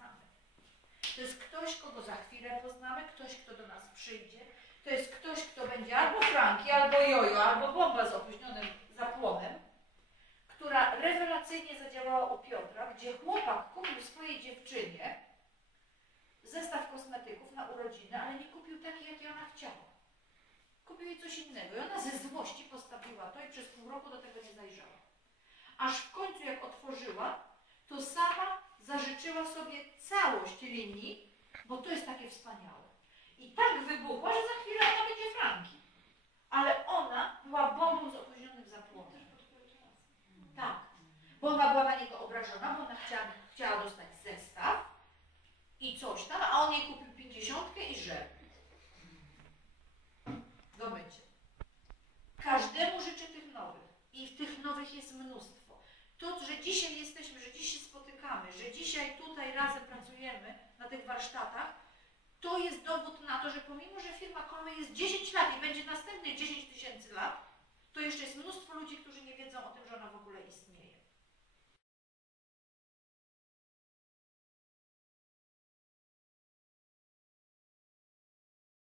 znamy. To jest ktoś, kogo za chwilę poznamy, ktoś, kto do nas przyjdzie. To jest ktoś, kto będzie albo Franki, albo jojo, albo bomba z opóźnionym zapłonem, która rewelacyjnie zadziałała u Piotra, gdzie chłopak kupił swojej dziewczynie zestaw kosmetyków na urodziny, ale nie kupił takiej, jakiej ona chciała. Kupił jej coś innego i ona ze złości postawiła to i przez pół roku do tego nie zajrzała. Aż w końcu jak otworzyła, to sama zażyczyła sobie całość linii, bo to jest takie wspaniałe. I tak wybuchła, że za chwilę ona będzie Franki. Ale ona była bombą z opóźnionym zapłonem. Tak. Bo ona była na niego obrażona, bo ona chciała dostać zestaw i coś tam, a on jej kupił 50 i żel do mycia. Każdemu życzę tych nowych. I tych nowych jest mnóstwo. To, że dzisiaj jesteśmy, że dziś się spotykamy, że dzisiaj tutaj razem pracujemy na tych warsztatach, to jest dowód na to, że pomimo, że firma Conway jest 10 lat i będzie następnych 10 000 lat, to jeszcze jest mnóstwo ludzi, którzy nie wiedzą o tym, że